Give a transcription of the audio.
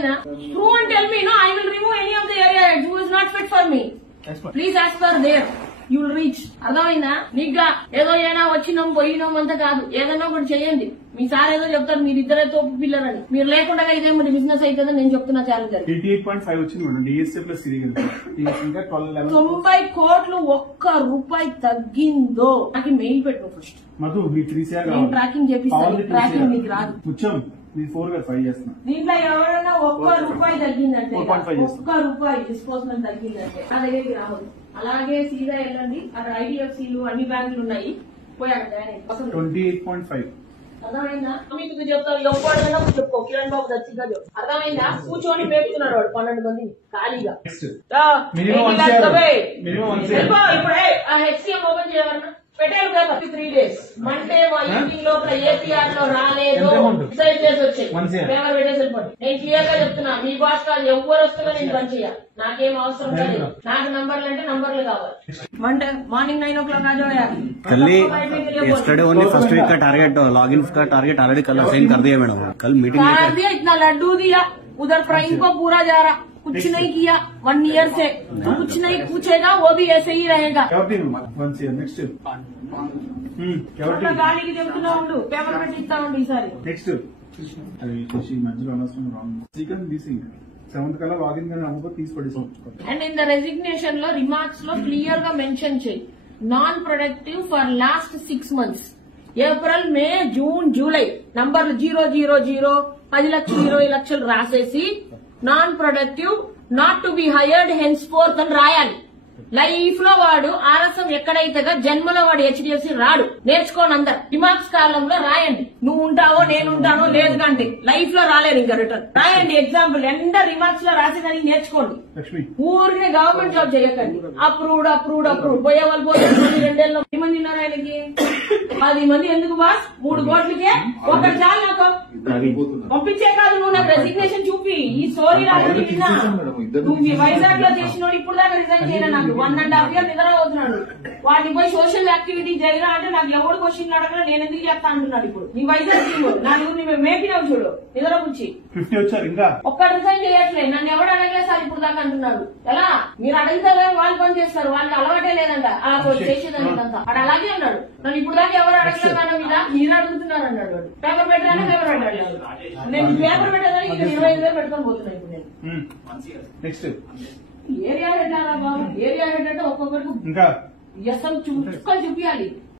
అర్థమైందా? Through and tell me, no, I will remove any of the area who is not fit for me. Please as per there. You will reach. అర్థమైందా? నీగా ఏదో ఏనా వచ్చినాం పోయినాం అంతా కాదు, ఏదైనా ఒకటి చేయండి. మీ సార్ ఏదో చెప్తారు మీరిద్దరే తోపు పిల్లరని, మీరు లేకుండా ఇదే మరి బిజినెస్ అవుతుందని నేను చెప్తున్నా. ఛాలెంజ్ 88.5 వచ్చింది మేడం. డిఎస్ఏ ప్లస్ ఇది 90 కోట్లు ఒక్క రూపాయి తగ్గిందో నాకు మెయిల్ పెట్టు ఫస్ట్. మధు మీ 3CR ట్రాకింగ్ చేపిస్తాను. ట్రాకింగ్ మీకు రాదు. ముచ్చం మీ 4 చేస్తున్నా. దీంట్లో ఎవరైనా ఒక్క రూపాయి తగ్గిందంటే, ఒక్క రూపాయి డిస్పోజల్ తగ్గిందంటే నా దగ్గరికి రావద్దు. అలాగే సీదా వెళ్ళండి, అక్కడ IDFCలు అన్ని బ్యాంకులు ఉన్నాయి, పోయి అక్కడ 28.5. అర్థమైందా? మీకు చెప్తాను ఎవరైనా చెప్పుకో. కిరణ్ బాబు దచ్చిగా చెప్పు. అర్థమైందా? కూర్చొని మేపుతున్నాడు వాడు 12 మందిని ఖాళీగా. ఇప్పుడే ఆ HCM ఓపెన్ చేయాలన్నా పెట్టారు కదా 3 days. మండే ఈవినింగ్ లోపల ఏపీఆర్ లో రాలేదు డిసైడ్ చేసి వచ్చాయి. పేపర్ పెట్టేసి వెళ్ళిపోండి. నేను క్లియర్ గా చెప్తున్నా, మీ బాస్ కాదు ఎవరు వస్తున్నా నేను పని చేయాలి. నాకేం అవసరం లేదు. నాకు నంబర్లు అంటే నంబర్లు కావాలి. మండే మార్నింग 9 o'clock आ जाओ यार. कल yesterday only first week का टारगेट लॉगिन का टारगेट ऑलरेडी कल असाइन कर दिया मैडम. कल मीटिंग कर दिया. इतना लड्डू दिया उधर प्राइम को पूरा जा रहा, कुछ नहीं किया 1 year से. तो कुछ नहीं पूछेगा, वो भी ऐसे ही रहेगा. గాలికి చెబుతున్నా ఉండు, పేపర్ పెట్టిస్తా ఉండు ఈసారి. నెక్స్ట్ మధ్యలో అనవసరం 7th కల్లా లాగిన్ కానీ అమ్మకో తీసి పడేసాం. అండ్ ఇన్ ద రెసిగ్నేషన్ లో రిమార్క్స్ లో క్లియర్ గా మెన్షన్ చేయి, non productive for last 6 months. April, May, June, July నంబర్లు 000 10 లక్షలు 20 లక్షలు రాసేసి non productive not to be hired hence fourth అని రాయాలి. లైఫ్ లో వాడు ఆర్ఎస్ఎం ఎక్కడైతే జన్మలో వాడు HDFC రాడు. నేర్చుకోండి అందరు. రిమార్క్స్ కాలంలో రాయండి. నువ్వు ఉంటావో నేనుంటానో లేదు కంటే లైఫ్ లో రాలేరు ఇంకా రిటర్న్. రాయండి ఎగ్జాంపుల్ ఎందరు రిమార్క్స్ లో రాసేదానికి నేర్చుకోండి. ఊరికే గవర్నమెంట్ జాబ్ చేయకండి. అప్రూవ్డ్ అప్రూవ్డ్ అప్రూవ్డ్ పోయే వాళ్ళు పోతే 2 మంది ఉన్నారు ఆయనకి. 10 మంది ఎందుకు బాస్? 3 కోట్లకే ఒకటి చాలు నాకు. పంపించే కాదు, నువ్వు నాకు రెసిగ్నేషన్ చూపి ఈ స్టోరీ రాకుండా విన్నా. నువ్వు వైజాగ్ లో చేసినోడు ఇప్పుడు దాకా రిజైన్ చేయరా? నాకు 1.5 years నిద్ర అవుతున్నాడు. వాటిని పోయి సోషల్ యాక్టివిటీ చేయరా అంటే నాకు ఎవరు క్వశ్చన్ అడగరా, నేను ఎందుకు చెప్తా అంటున్నాడు. ఇప్పుడు నీ వైజాగ్ టీమ్ నలుగురు మేపినావు చూడు నిద్ర కూర్చి. 50 వచ్చారు ఇంకా ఒక్క రిజైన్ చేయట్లేదు. నన్ను ఎవరు అడగలేదు సార్ ఇప్పుడు దాకా అంటున్నాడు. ఎలా మీరు అడిగితే వాళ్ళు పని చేస్తారు, వాళ్ళకి అలవాటే లేదంట అలా చేసేదానికంతా. వాడు అలాగే ఉన్నాడు. నన్ను ఇప్పుడు దాకా ఎవరు అడగలేదు అన్న మీద మీరు అడుగుతున్నారు అన్నాడు. వాడు పేపర్ పెట్టాలని పేపర్ పెట్టాడు. నేను పేపర్ పెట్టేదానికి 25,000 పెట్టుకొని పోతున్నాను ఇప్పుడు నేను. నెక్స్ట్ ఏరియా హెడ్ బాబు. ఏరియా హెడ్ అంటే ఒక్కొక్కరికి ఇంకా చుక్కలు చూపించాలి.